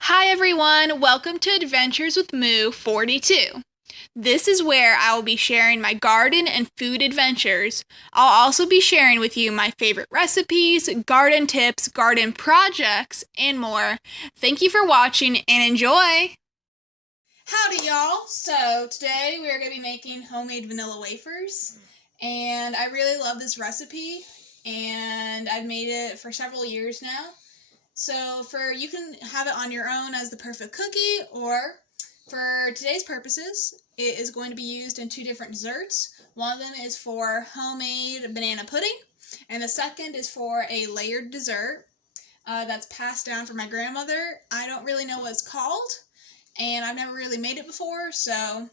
Hi everyone, welcome to Adventures with Moo 42. This is where I will be sharing my garden and food adventures. I'll also be sharing with you my favorite recipes, garden tips, garden projects, and more. Thank you for watching and enjoy! Howdy y'all! So today we are going to be making homemade vanilla wafers, and I really love this recipe, and I've made it for several years now. So you can have it on your own as the perfect cookie, or for today's purposes, it is going to be used in two different desserts. One of them is for homemade banana pudding, and the second is for a layered dessert that's passed down from my grandmother. I don't really know what it's called, and I've never really made it before, so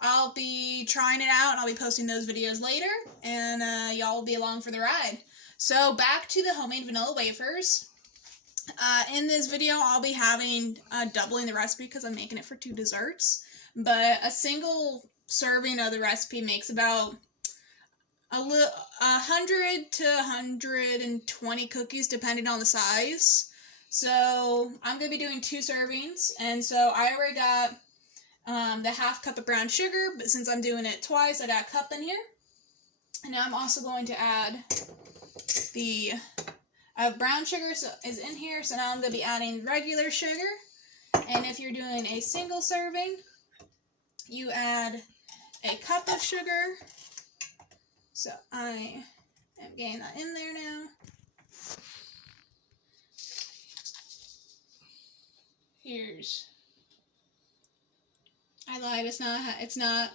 I'll be trying it out, and I'll be posting those videos later, and y'all will be along for the ride. So back to the homemade vanilla wafers. In this video, I'll be doubling the recipe because I'm making it for two desserts. But a single serving of the recipe makes about 100 to 120 cookies, depending on the size. So I'm going to be doing two servings. And so I already got the half cup of brown sugar, but since I'm doing it twice, I'd add a cup in here. And now I'm also going to add the brown sugar is in here, so now I'm going to be adding regular sugar. And if you're doing a single serving, you add a cup of sugar. So I am getting that in there now. I lied, it's not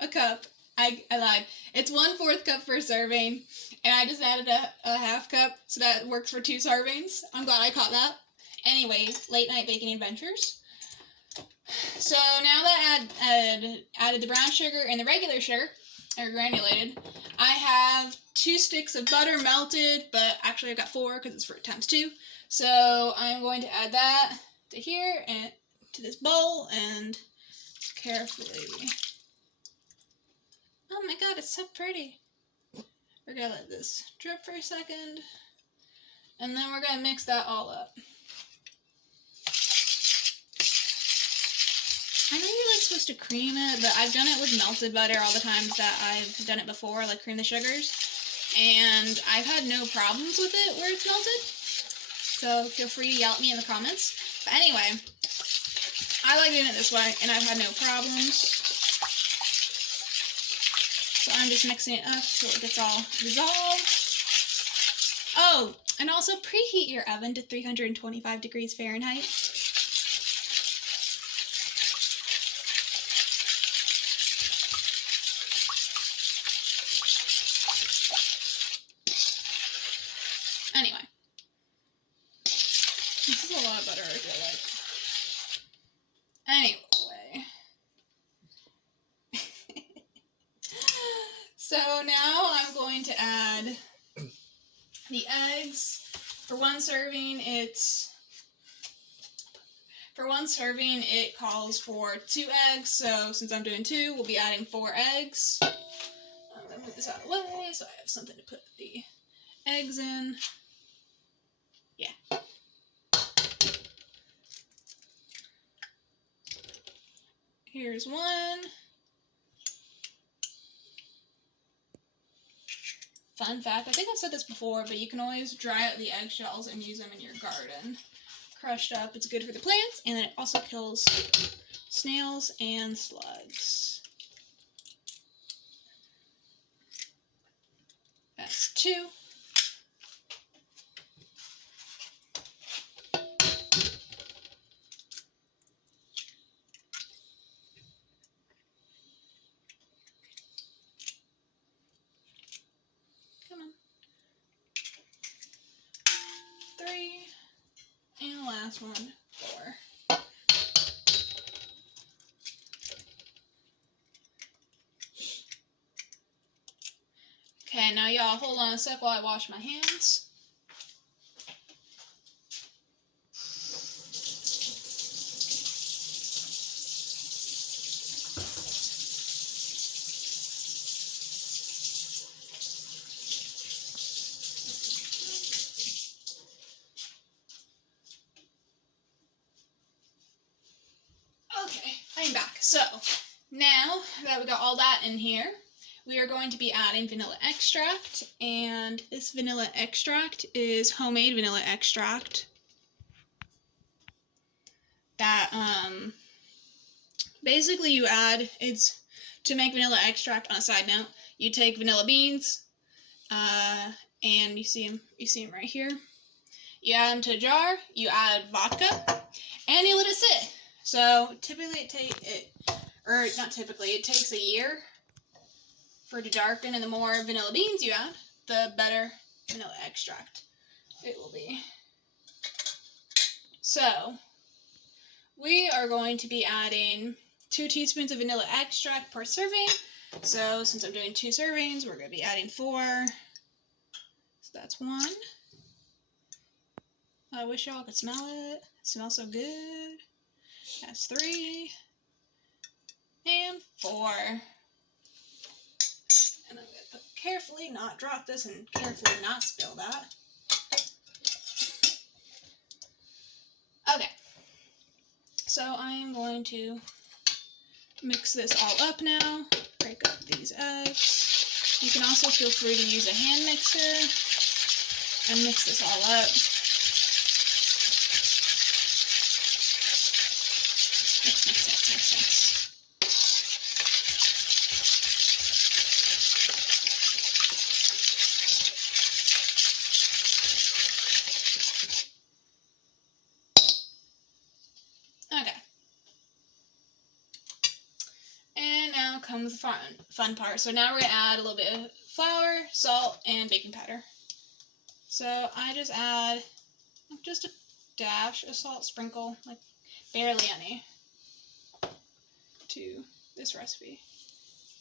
a cup. I lied. It's 1/4 cup per serving, and I just added a half cup, so that works for two servings. I'm glad I caught that. Anyway, late night baking adventures. So now that I added the brown sugar and the regular sugar, or granulated, I have 2 sticks of butter melted, but actually I've got 4 because it's for times 2. So I'm going to add that to here and to this bowl and carefully. Oh my god, it's so pretty. We're going to let this drip for a second, and then we're going to mix that all up. I know you're supposed to cream it, but I've done it with melted butter all the times that I've done it before, like cream the sugars, and I've had no problems with it where it's melted, so feel free to yell at me in the comments. But anyway, I like doing it this way, and I've had no problems. So I'm just mixing it up so it gets all dissolved. Oh, and also preheat your oven to 325 degrees Fahrenheit. Anyway, this is a lot of butter, I feel like. Anyway. So now I'm going to add the eggs. For one serving, it calls for 2 eggs. So since I'm doing 2, we'll be adding 4 eggs. I'm going to move this out of the way so I have something to put the eggs in. Yeah. Here's one. Fun fact, I think I've said this before, but you can always dry out the eggshells and use them in your garden. Crushed up, it's good for the plants, and then it also kills snails and slugs. That's 2. Come on. 3. And the last one, 4. Okay, now y'all hold on a sec while I wash my hands. I'm back. So, now that we got all that in here, we are going to be adding vanilla extract, and this vanilla extract is homemade vanilla extract that basically you add. It's to make vanilla extract. On a side note, you take vanilla beans, and you see them right here. You add them to a jar. You add vodka, and you let it sit. So typically it takes a year for it to darken, and the more vanilla beans you add, the better vanilla extract it will be. So we are going to be adding 2 teaspoons of vanilla extract per serving. So since I'm doing 2 servings, we're going to be adding 4. So that's 1. I wish y'all could smell it. It smells so good. That's 3. And 4. And I'm going to carefully not drop this and carefully not spill that. Okay. So I am going to mix this all up now. Break up these eggs. You can also feel free to use a hand mixer and mix this all up. Mix. Okay. And now comes the fun part. So now we're going to add a little bit of flour, salt, and baking powder. So I just add just a dash of salt, sprinkle, like barely any, to this recipe.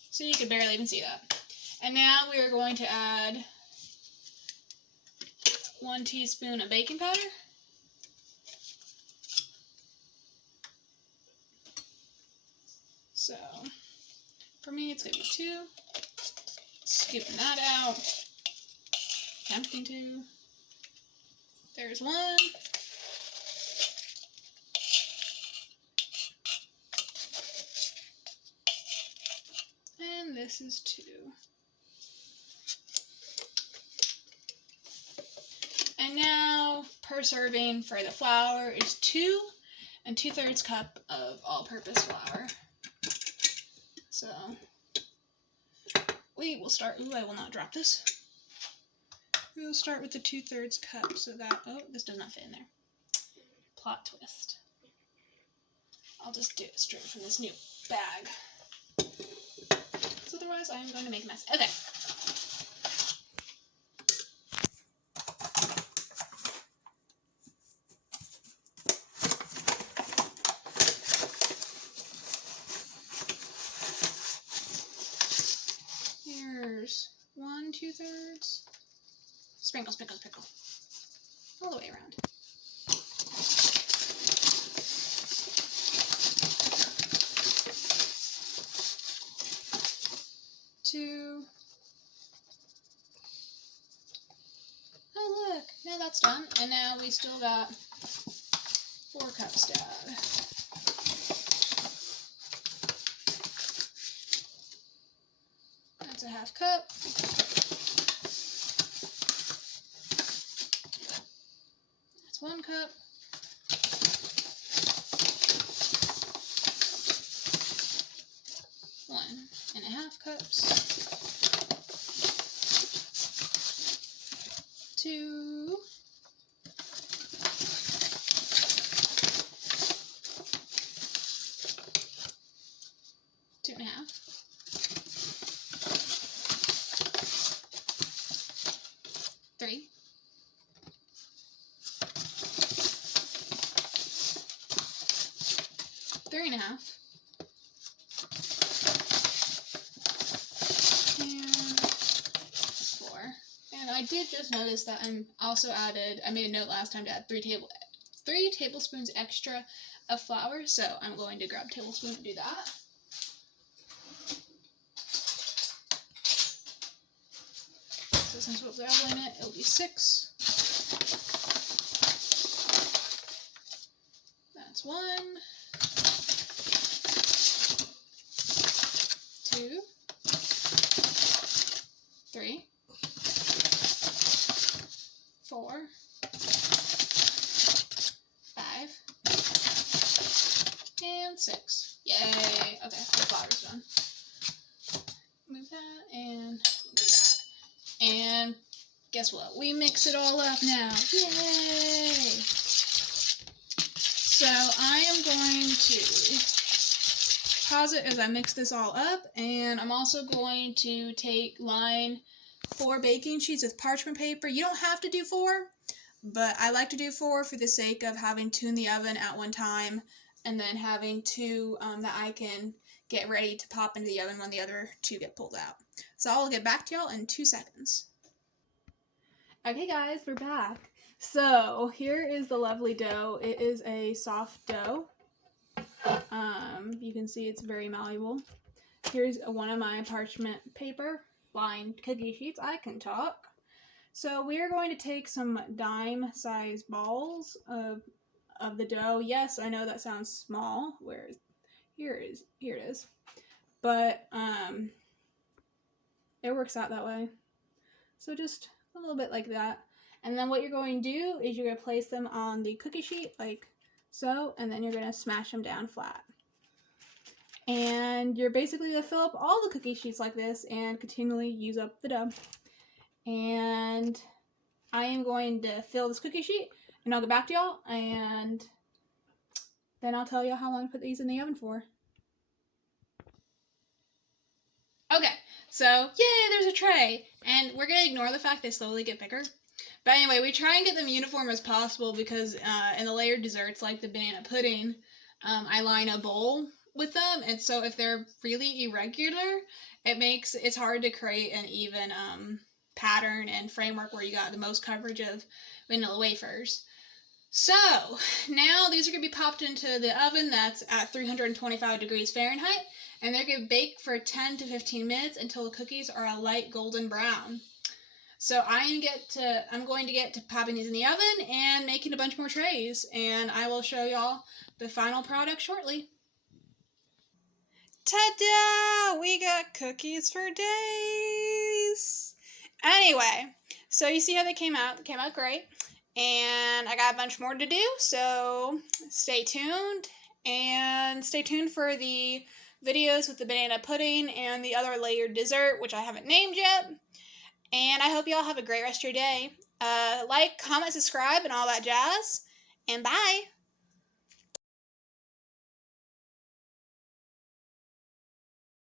So you can barely even see that. And now we are going to add 1 teaspoon of baking powder. So for me, it's going to be 2. Scooping that out. Attempting to. There's 1. And this is 2. And now, per serving for the flour is 2 2/3 cup of all-purpose flour. So we will start. Ooh, I will not drop this. We will start with the 2/3 cup so that, oh, this does not fit in there. Plot twist. I'll just do it straight from this new bag. So otherwise I am going to make a mess. Okay. Here's 1 2/3. Sprinkle. All the way around. Two. Oh look, now that's done. And now we still got 4 cups to add. That's a 1/2 cup. That's 1 cup. One and a 1/2 cups. 2. 2 1/2. 3. 3 1/2. And 4. And I did just notice that I made a note last time to add 3 tablespoons extra of flour, so I'm going to grab a tablespoon and do that. So since we're doubling it, it'll be 6. That's 1. That's 6. Yay. Okay, the flour's done. Move that and move that. And guess what? We mix it all up now. Yay! So I am going to pause it as I mix this all up, and I'm also going to line 4 baking sheets with parchment paper. You don't have to do 4, but I like to do 4 for the sake of having 2 in the oven at one time, and then having 2 that I can get ready to pop into the oven when the other 2 get pulled out. So I'll get back to y'all in 2 seconds. Okay guys, we're back. So here is the lovely dough. It is a soft dough. You can see it's very malleable. Here's one of my parchment paper lined cookie sheets. I can talk. So we are going to take some dime sized balls of the dough. Yes, I know that sounds small. Here it is. But it works out that way. So just a little bit like that. And then what you're going to do is you're going to place them on the cookie sheet like so, and then you're going to smash them down flat. And you're basically going to fill up all the cookie sheets like this and continually use up the dough. And I am going to fill this cookie sheet, and I'll get back to y'all, and then I'll tell y'all how long to put these in the oven for. Okay, so yay, there's a tray, and we're going to ignore the fact they slowly get bigger. But anyway, we try and get them uniform as possible because in the layered desserts like the banana pudding, I line a bowl with them, and so if they're really irregular, it's hard to create an even pattern and framework where you got the most coverage of vanilla wafers. So now these are going to be popped into the oven that's at 325 degrees Fahrenheit, and they're going to bake for 10 to 15 minutes until the cookies are a light golden brown. So I'm going to get to popping these in the oven and making a bunch more trays, and I will show y'all the final product shortly. Ta-da! We got cookies for days! Anyway, so you see how they came out. They came out great. And I got a bunch more to do, so stay tuned. And stay tuned for the videos with the banana pudding and the other layered dessert, which I haven't named yet. And I hope you all have a great rest of your day. Like, comment, subscribe, and all that jazz. And bye!